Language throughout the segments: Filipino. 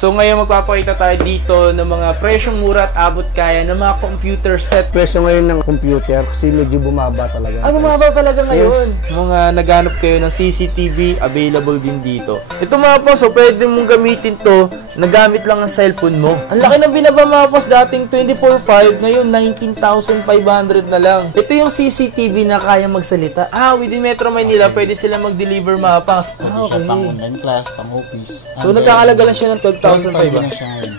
So ngayon magpapakita tayo dito ng mga presyong mura at abot kaya ng mga computer set. Presyo ngayon ng computer kasi medyo bumaba talaga. Ano bumaba talaga ngayon? Yes. Mga naghanap kayo ng CCTV, available din dito. Ito mga boss, so pwede mong gamitin to, nagamit lang ang cellphone mo. Ang laki ng binaba mga boss, dating 24,500, ngayon 19,500 na lang. Ito yung CCTV na kaya magsalita. Within Metro Manila, pwede sila mag-deliver mga pangs. Pwede siya pang online class, pang office. So nagkakalaga lang siya ng 12,500. na siya ngayon.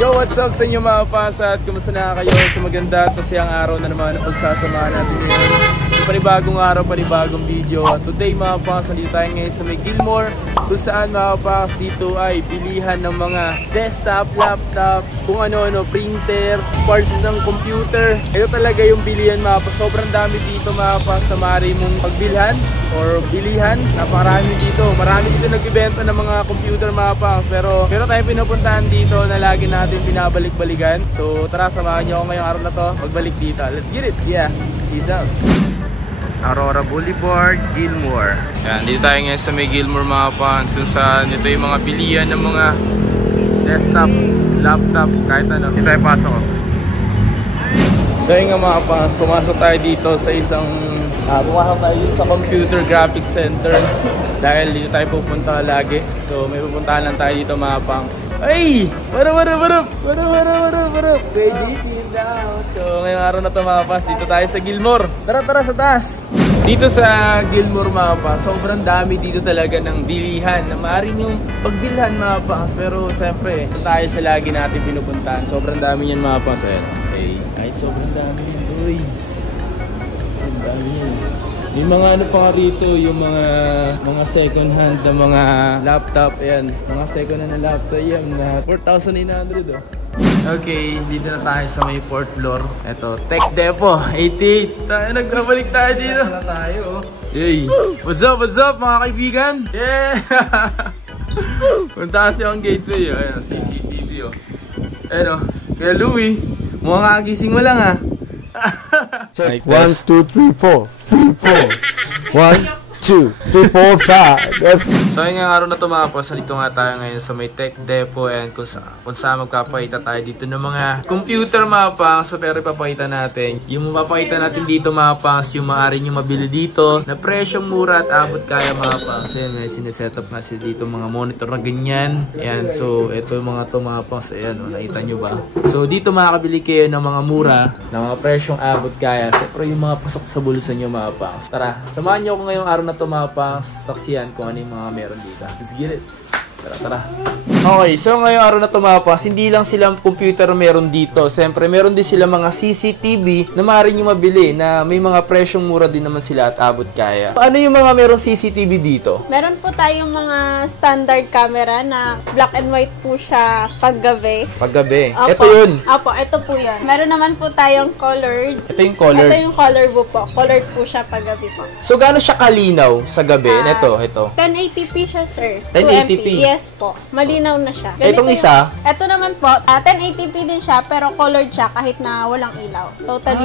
Yo, what's up sa inyo mga pasa at kumusta na kayo sa maganda at masayang araw na naman ang pagsasamahan natin ngayon. Sa panibagong araw, panibagong video. At today mga pasa, dito tayo ngayon sa may Gilmore kung saan mga pasa dito ay bilihan ng mga desktop, laptop, kung ano-ano, printer, parts ng computer. Ito talaga yung bilihan mga pasa. Sobrang dami dito mga pasa na maaari mong pagbilhan or bilihan. Napakarami dito. Marami dito nag-ibenta ng mga computer mga pasa. Pero tayong pinupuntahan dito na lagi natin pinabalik-balikan. So tara, samahan niyo ako ngayong araw na to. Magbalik dito. Let's get it! Yeah! Peace out! Aurora Boulevard, Gilmore. Yan, dito tayo ngayon sa may Gilmore mga pans. Kung saan ito yung mga bilihan ng mga desktop, laptop, kahit ano. Dito tayo pasok. So yun nga mga pans, pumasok tayo dito sa isang pumasok tayo dito sa Computer Graphics Center. Dahil dito tayo pupunta lagi. So may pupuntahan lang tayo dito mga pangs. Ay! What up? So ngayong araw na to mga pangs, dito tayo sa Gilmore. Tara sa taas! Dito sa Gilmore mga pangs, sobrang dami dito talaga ng bilihan na maaari yung pagbilhan mga pangs. Pero siyempre, tayo sa lagi natin pinupuntahan. Sobrang dami yan mga pangs. Okay. Kahit sobrang dami yan boys. Sobrang dami yan. May mga ano pa nga rito, yung mga second hand na mga laptop, ayan. Mga second hand na laptop, yan, na 4,900 oh. Okay, dito na tayo sa may 4th floor. Ito, Tech Depot, 88. Nagbabalik tayo dito. Na tayo. Hey, what's up mga kaibigan? Yeah! Punta kasi ang gateway, oh. Ayan, CCTV oh. Ayan oh, kaya Louie, mukhang kagising mo lang ah. Check. 1, 2, 3, 4. 1, 2, 3, 4, 5. So ngayong araw na ito mga boss, dito nga tayo ngayon sa may Tech Depot and kung saan magpapakita tayo dito ng mga computer mga pangs. So pero ipapakita natin, yung mapapakita natin dito mga pangs, yung maaari nyo mabili dito na presyong mura at abot kaya mga pangs. Ayan, may sineset up nga sila dito mga monitor na ganyan. Ayan, so ito yung mga to mga pangs. Ayan, nakita nyo ba? So dito makakabili kayo ng mga mura, ng mga presyong abot kaya. Siyempre yung mga pasok sa bulsa nyo mga pangs. Tara, samahan nyo ako ngayong araw na to mga pangs. Taksiyan kung ano yung mga meron dito. Let's get it. Tara. Okay, so ngayong araw na tumapas, hindi lang silang computer meron dito. Siyempre, meron din sila mga CCTV na maaari nyo mabili na may mga presyong mura din naman sila at abot kaya. Ano yung mga meron CCTV dito? Meron po tayong mga standard camera na black and white po siya paggabi. Paggabi. Opo. Ito yun. Opo, ito po yun. Meron naman po tayong colored. Ito yung color. Ito yung color po. Colored po siya paggabi po. So, gaano siya kalinaw sa gabi? Ito. 1080p siya, sir. 1080p? 2MP. Yes po. Malinaw na siya. Itong isa? Ito naman po, 1080p din siya, pero colored siya kahit na walang ilaw. Totally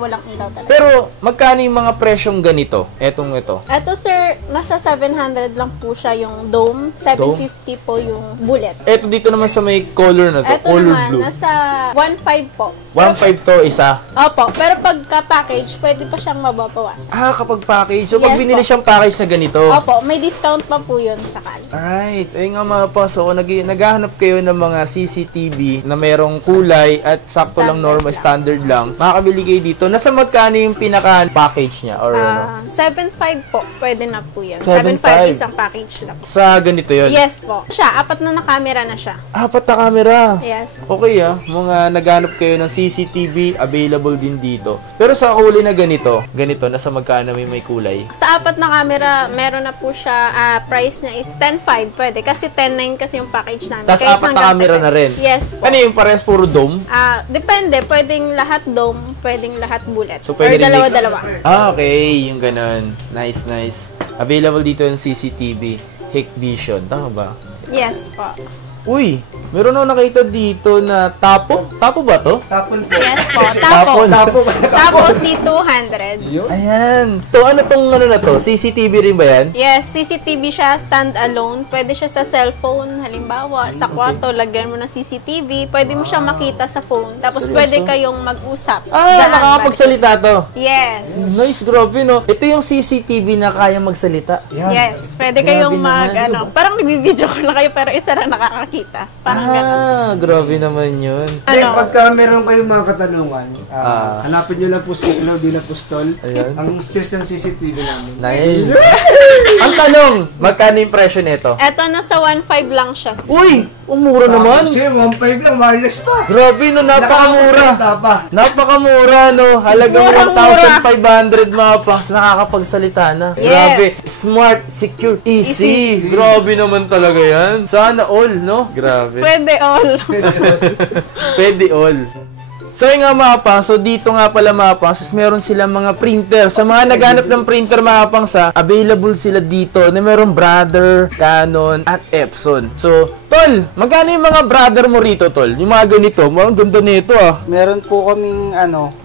walang ilaw talaga. Pero, magkano yung mga presyong ganito? Ito. Ito, sir, nasa 700 lang po siya yung dome. 750 po yung bullet. Ito dito naman sa may color na to. Ito color naman, blue. nasa 1.5 po. 1.5 to isa. Opo, pero pagka-package, pwede pa siyang mababawasan. Kapag package. So, pag Yes, binili po. siyang package na ganito. Opo, may discount pa po yun sakali. Alright. Ayun nga mga boss. So, naghahanap kayo ng mga CCTV na merong kulay at sakto lang normal, standard lang. Makakabili kayo dito. Nasa magkano yung pinaka-package niya? Or ano? 7.5 po. Pwede na po yan. 7.5 isang package lang. Sa ganito yun? Yes po. Siya, 4 na camera na siya. 4 na camera. Yes. Okay mga naghanap kayo ng CCTV, available din dito. Pero sa kulay na ganito, nasa magkano may kulay? Sa 4 na camera, meron na po siya, price niya is 10.5. Pwede. Kasi 10.9 kasi yung package namin. Tapos 4 na camera na rin? Yes po. Ano yung parehas puro dome? Depende. Pwedeng lahat dome, pwedeng lahat bullet. So, pwede or dalawa-dalawa. Okay. Yung ganun. Nice. Available dito yung CCTV. Hikvision. Tama ba? Yes po. Uy, meron ako nakita dito na tapo. Tapo ba to? Tapon po. Yes po, Tapo. Tapo. Tapo C200. Ayan. To, ano tong ano na to? CCTV rin ba yan? Yes, CCTV siya, stand-alone. Pwede siya sa cellphone. Halimbawa, sa kwarto, lagyan mo ng CCTV. Pwede mo siya makita sa phone. Tapos pwede kayong mag-usap. Ah, nakakapagsalita to. Yes. Nice, grabe no. Ito yung CCTV na kaya magsalita. Yes, pwede Grabe kayong naman. parang nagbibideo ko lang kayo pero isa lang nakakakita. Parang ganun. Grabe naman yun. Then, pagka meron kayong mga katanungan, hanapin nyo lang po si Claudio Lapostol, ang system CCTV namin. Nice. Ang tanong, magkano impression nito? Eto, nasa 1.5 lang siya. Uy, umura naman. Kasi 1.5 lang, wireless pa. Grabe no, napakamura. Napakamura no. Halagang 1,500 mga pangs, nakakapagsalita na. Yes. Grabe. Smart, secure, easy. Grabe naman talaga yan. Sana all, no? Grabe. Pwede all. Pwede all. So yun nga mga pangs, so dito nga pala mga pangs, meron silang mga printer. Sa mga naghanap ng printer mga pangs, available sila dito na meron Brother, Canon, at Epson. So, Tol, magkano yung mga brother mo rito, Tol? Yung mga ganito, ang ganda nito Meron po kaming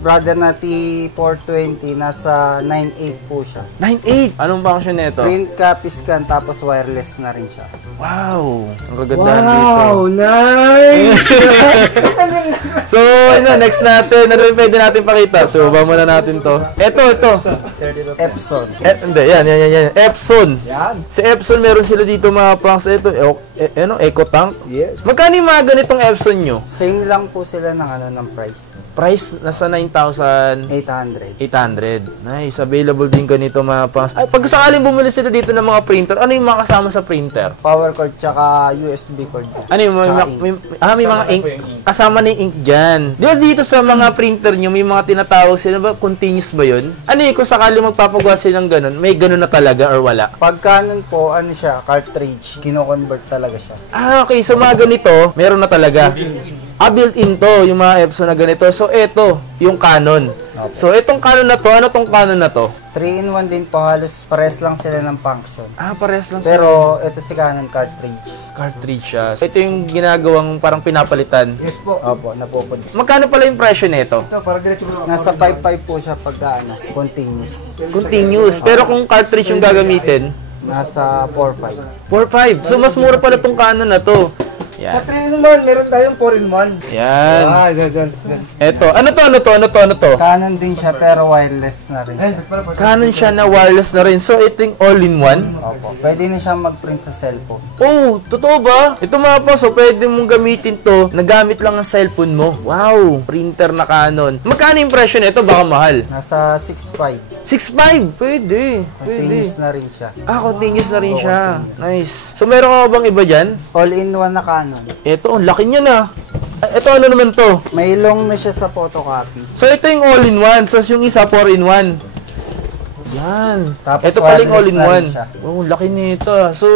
brother na T420, nasa 9.8 po siya. 9.8. Anong function nito? Print, copy, scan, tapos wireless na rin siya. Wow! Ang kagandahan dito. Wow, nice! So, ano, next natin. Ano yung pwede natin pakita? So, baba muna natin to. Ito. Epson. Hindi, yan. Epson. Yan. Si Epson, meron sila dito mga pangs. Ito, EcoTank. Yes. Magkano yung mga ganitong Epson nyo? Same lang po sila ng price. Price, nasa 9,800. 800. Nice. Available din ganito mga pangs. Ay, pag sakaling bumili sila dito ng mga printer, ano yung mga kasama sa printer? Power cord tsaka USB cord. Ano yung may mga ink. Kasama na yung ink dyan. Di ba dito sa mga printer nyo, may mga tinatawag sila ba? Continuous ba yun? Ano yung kung sakali magpapagawa silang ganun, may ganun na talaga or wala? Pag Canon po, siya, cartridge. Kino-convert talaga siya. Okay. So, mga ganito, meron na talaga. Built-in to, yung mga Epson na ganito. So, ito, yung Canon. So, itong Canon na to, ano tong Canon na to? 3-in-1 din po, halos pares lang sila ng function. Parehas lang Pero, ito si Canon cartridge. cartridge siya. So, ito yung ginagawang parang pinapalitan. Yes po. Opo, napupod. Magkano pala yung presyo nito? Ito, para diretso mo. Nasa 5.5 po siya pagka continuous. Continuous. Pero kung cartridge yung gagamitin, Nasa 4.5. 4.5. So, mas mura pala tong Canon na to. Sa Yan. 3-in-1, meron tayong 4-in-1. Yan. Yan. Eto. Ano to? Canon din siya pero wireless na rin. Canon siya na wireless na rin. So, ito yung all-in-one. Opo. Pwede na siyang mag-print sa cellphone. Oh, totoo ba? Ito mga po, so pwede mong gamitin to, nagamit lang ang cellphone mo. Wow, printer na Canon. Magkano yung presyo nito? Baka mahal. Nasa 6.5. 6.5? Pwede. Continuous na rin siya. Continuous na rin siya. Nice. So, meron ka bang iba dyan? All-in-one na Canon. Ito, ang laki niya na. Ito, ano naman to? May long na siya sa photocopy. So, ito yung all-in-one. So, yung isa, 4-in-1. Yan. Tapos Ito pala yung wireless na all-in-one. rin siya. Oh, laki nito. So,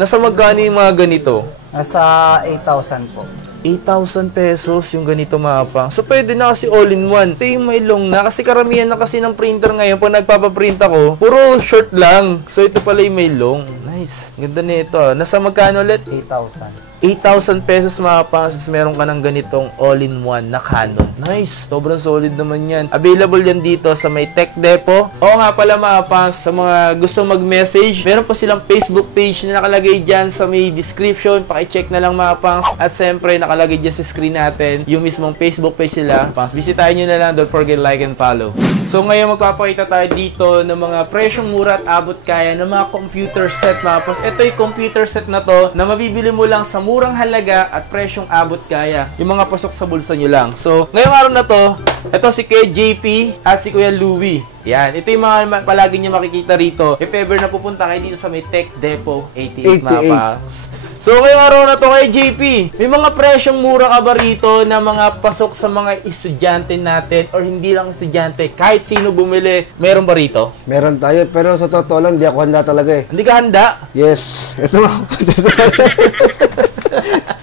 nasa magkano yung mga ganito? Nasa 8,000 po. 8,000 pesos yung ganito mapa. So, pwede na kasi all-in-one. Ito yung may long na. Kasi karamihan na kasi ng printer ngayon, pag nagpapaprint ako, puro short lang. So, ito pala yung may long. Nice. Ganda nito. Nasa magkano ulit? 8,000. 8,000 pesos mapa. Meron ka ng ganitong all-in-one na Canon. Nice. Sobrang solid naman yan. Available yan dito sa may Tech Depot. Oo nga pala mapa, sa mga gusto mag-message, meron po silang Facebook page na nakalagay dyan sa may description. Paki-check na lang mapa. At siyempre, nakalagay dyan sa screen natin yung mismong Facebook page nila. Bisitahin nyo na lang. Don't forget like and follow. So ngayon magpapakita tayo dito ng mga presyong mura at abot kaya ng mga computer set mga pos. Ito yung computer set na to na mabibili mo lang sa murang halaga at presyong abot kaya. Yung mga pasok sa bulsa nyo lang. So ngayong araw na to, ito si Kuya JP at si Kuya Louie. Yan, ito yung mga palagi nyo makikita rito. If ever na pupunta kayo dito sa may Tech Depot 88 mga pals. So ngayong araw na to kay JP, may mga presyong mura ka ba rito na mga pasok sa mga estudyante natin or hindi lang estudyante, kahit sino bumili, meron ba rito? Meron tayo, pero sa totoo lang, di ako handa talaga eh. Hindi ka handa? Yes. Ito nga.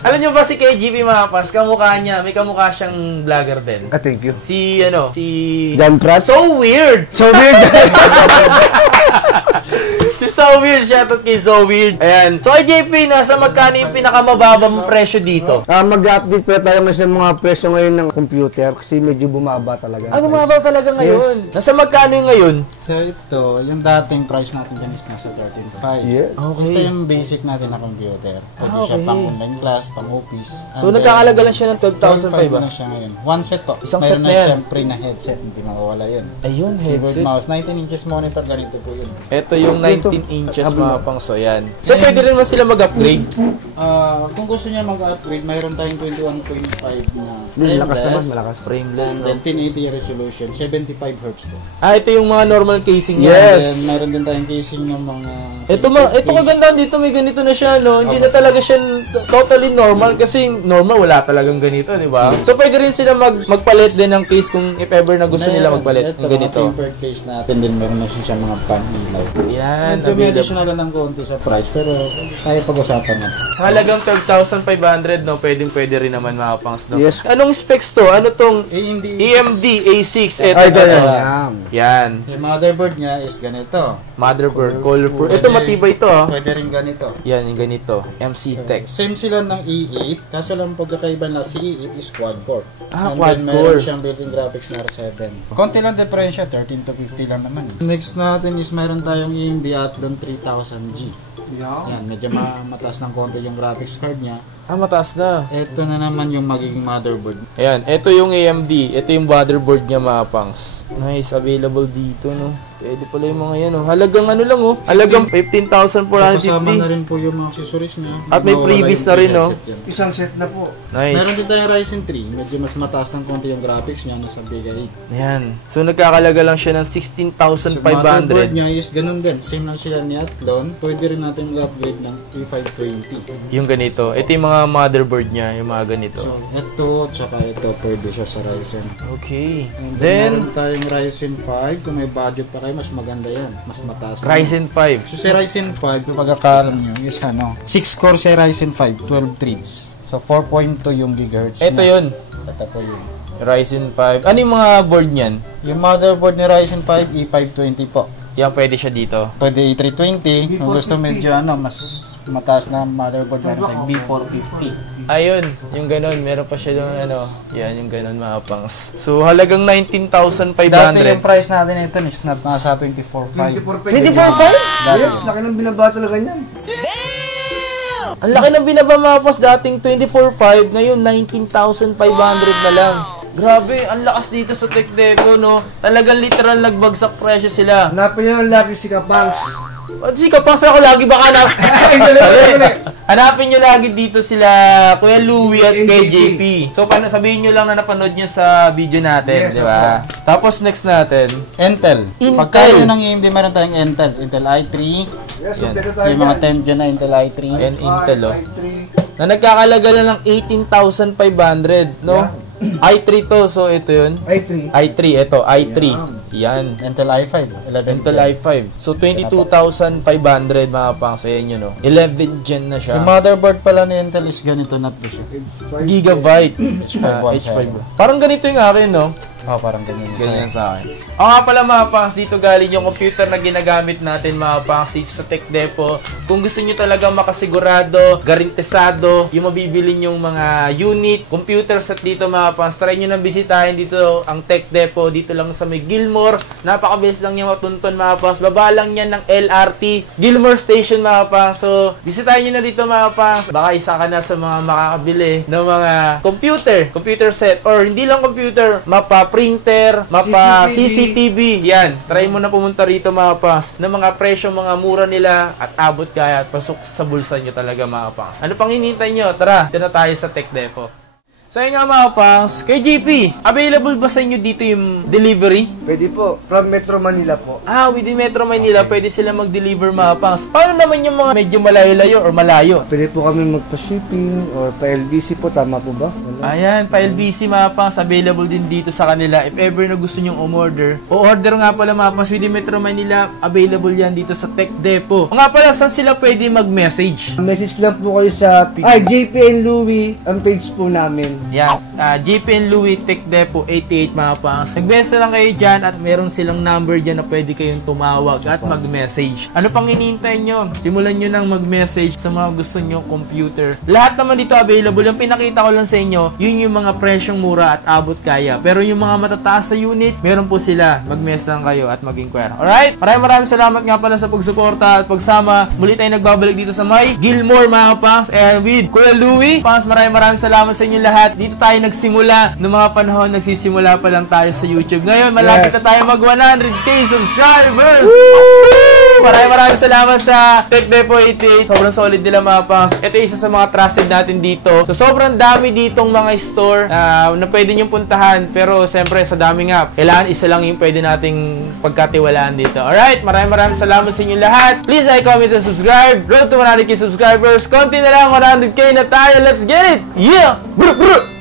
Alam nyo ba si KGP mga pas, kamukha niya, may kamukha siyang vlogger din. Thank you. Si John Pratt? So weird! So weird! Si So So Weird. Shoutout kay So Weird. Ayan. So, JP, nasa magkano yung pinakamababa mong presyo dito? Mag-update pa tayo sa mga presyo ngayon ng computer kasi medyo bumaba talaga. Bumaba talaga ngayon? Nasa magkano yung ngayon? So ito, yung dating price natin dyan is nasa 13,500. Yeah. Okay. Ito yung basic natin na computer. Pwede siya pang online class, pang office. So, nagkakalaga lang siya ng 12,500 12,500 na siya ngayon. One set po. Isang Mayroon set na yan. siyempre na headset, hindi mawawala yun. Ayun, Keyboard, headset. mouse, 19 inches monitor, ganito po yun. Ito yung 19 inches mga pangso, yan. So, pwede rin naman sila mag-upgrade. Kung gusto niya mag-upgrade, mayroon tayong 21.5 na Malakas naman, malakas. Frameless, and no? then 1080 resolution, 75 Hz to. Ito yung mga normal casing niya. Yes. And then, mayroon din tayong casing ng mga... Ito kagandahan dito, may ganito na siya, no? Hindi na talaga siya totally normal kasi normal wala talagang ganito, di ba? So, pwede rin sila magpalit din ng case kung if ever na gusto nila magpalit ng ganito. Ito, mga tempered case natin din, meron na siya mga pan-ilaw. Yan, Medyo may additional lang ng konti sa price, pero tayo pag-usapan na. sa halagang 12,500, no? Pwede rin naman mga pangs, no? Yes. Anong specs to? Ano tong AMD AMD A6? Ay, Ito. ganyan. Yan. Yung motherboard niya is ganito. Motherboard, colorful. Ito matibay ito, ah. Pwede rin ganito. Yan, yung ganito. MC Tech. Same sila ng E8, kaso lang pagkakaiba na si E8 is quad-core. And Quad then core. meron siyang built-in graphics na R7. Konti lang diferensya, 13 to 50 lang naman. Next natin is meron tayong AMD Athlon 3000G. Yan, medyo mataas ng konti yung graphics card niya. Mataas na. Ito na naman yung magiging motherboard. Ayan, ito yung AMD. Ito yung motherboard niya mga pangs. Nice, available dito, no? Pwede pala yung mga yan, no? Halagang ano lang, oh. Halagang 15,450. Kasama na rin po yung mga accessories niya. At may Mawawala previous yung na rin, no? headset yan. Isang set na po. Nice. Meron din tayong Ryzen 3. Medyo mas mataas ng konti yung graphics niya. Nasa Vega 8. Ayan. So, nagkakalaga lang siya ng So, motherboard 16,500. niya is ganun din. Same lang sila ni Athlon. Pwede rin natin mag-upgrade ng E520. Yung ganito. Ito yung mga motherboard niya, yung mga ganito. So, ito, tsaka ito, pwede siya sa Ryzen. Okay. And Then, meron tayong Ryzen 5. Kung may budget pa kayo, mas maganda yan. Mas mataas. na. Ryzen 5. So, si Ryzen 5, kung pagkakalam nyo, is 6 core si Ryzen 5, 12 threads. So, 4.2 yung gigahertz Ito niya. yun. Ito po yun. Ryzen 5. Ano yung mga board niyan? Yung motherboard ni Ryzen 5, E520 po. Yan, pwede siya dito. Pwede E320. Kung gusto medyo mas mataas na motherboard, meron tayong B450. Ayun, yung ganun. Meron pa siya yung ano. Yan, yung ganun mga pangs. So, halagang 19,500. Dati yung price natin ito is nasa 24.5. 24.5? 24.5? Yes, laki ng binaba talaga niyan. Ang laki ng binaba mga pangs. Dating 24.5, ngayon 19,500 na lang. Grabe, ang lakas dito sa Tech Depo, no? Talagang literal nagbagsak presyo sila. Hanapin niyo yung lagi si Kapangs. Si Kapangs ako lagi baka hanapin nyo lagi dito sila Kuya Louie at kay JP. So, sabihin nyo lang na napanood nyo sa video natin, Yes, di ba? Tapos next natin, Intel. Intel. Pagkain ng AMD, meron tayong Intel. Intel i3. Yes, Yan. kompleto tayo Yung mga dyan. 10 gen na Intel i3. and Intel, oh. i3. Na nagkakalaga lang ng 18,500, no? i3 to, so ito yun. i3. i3, ito, i3. Yan. Intel i5. 11 Intel i5. So, 22,500 mga pangs. Ayan yun, no? 11 gen na siya. Yung motherboard pala ni Intel is ganito na po siya. Gigabyte. H5. Parang ganito yung akin, no? Oh, parang ganyan. Ganyan sa akin. O nga pala mga pangs, dito galing yung computer na ginagamit natin mga pangs dito sa Tech Depo. Kung gusto nyo talaga makasigurado, garantesado, yung mabibili yung mga unit, computer set dito mga pangs, try nyo nang bisitahin dito ang Tech Depo, dito lang sa may Gilmore. Napakabilis lang niya matuntun mga pangs. Baba lang yan ng LRT, Gilmore Station mga pangs. So, bisitahin nyo na dito mga pangs. Baka isa ka na sa mga makakabili ng mga computer set, or hindi lang computer, printer, CCTV. Yan. Try mo na pumunta rito mga pangs. Na mga presyo, mga mura nila at abot kaya at pasok sa bulsa nyo talaga mga pangs. Ano pang hinihintay nyo? Tara, dito na tayo sa Tech Depo. So yun nga mga pangs, kay JP, available ba sa inyo dito yung delivery? Pwede po. From Metro Manila po. Within Metro Manila, pwede sila mag-deliver mga pangs. Paano naman yung mga medyo malayo-layo or malayo? Pwede po kami magpa-shipping or pa-LBC po. Tama po ba? Ayan, pa-LBC mga pangs, available din dito sa kanila. If ever na gusto nyong umorder, o-order nga pala mga pangs, within Metro Manila, available yan dito sa Tech Depo. O nga pala, saan sila pwede mag-message? Message lang po kayo sa JP and Louie ang page po namin. Yan, JP and Louie Tech Depot 88 mga pangs. Nag-message lang kayo dyan at meron silang number dyan na pwede kayong tumawag at mag-message. Ano pang hinihintay nyo? Simulan nyo nang mag-message sa mga gusto nyo computer. Lahat naman dito available. Yung pinakita ko lang sa inyo, yun yung mga presyong mura at abot kaya. Pero yung mga matataas sa unit, meron po sila. Mag-message lang kayo at mag-inquire. Alright? Maraming salamat nga pala sa pagsuporta at pagsama. Muli tayo nagbabalik dito sa may Gilmore mga pangs. And with Kuya Louie. Pangs, maraming salamat sa inyo lahat. Dito tayo nagsimula. Noong mga panahon, nagsisimula pa lang tayo sa YouTube. Ngayon, malapit na tayo mag 100k subscribers! Maraming salamat sa Tech Depot 88. Sobrang solid nila mga pangs. Ito isa sa mga trusted natin dito. So, sobrang dami ditong mga store na pwede nyo puntahan. Pero, siyempre, sa dami nga, kailangan isa lang yung pwede nating pagkatiwalaan dito. Alright, maraming salamat sa inyo lahat. Please like, comment, and subscribe. Road to 100k subscribers. Konti na lang, 100k na tayo. Let's get it! Yeah! Brr, brr.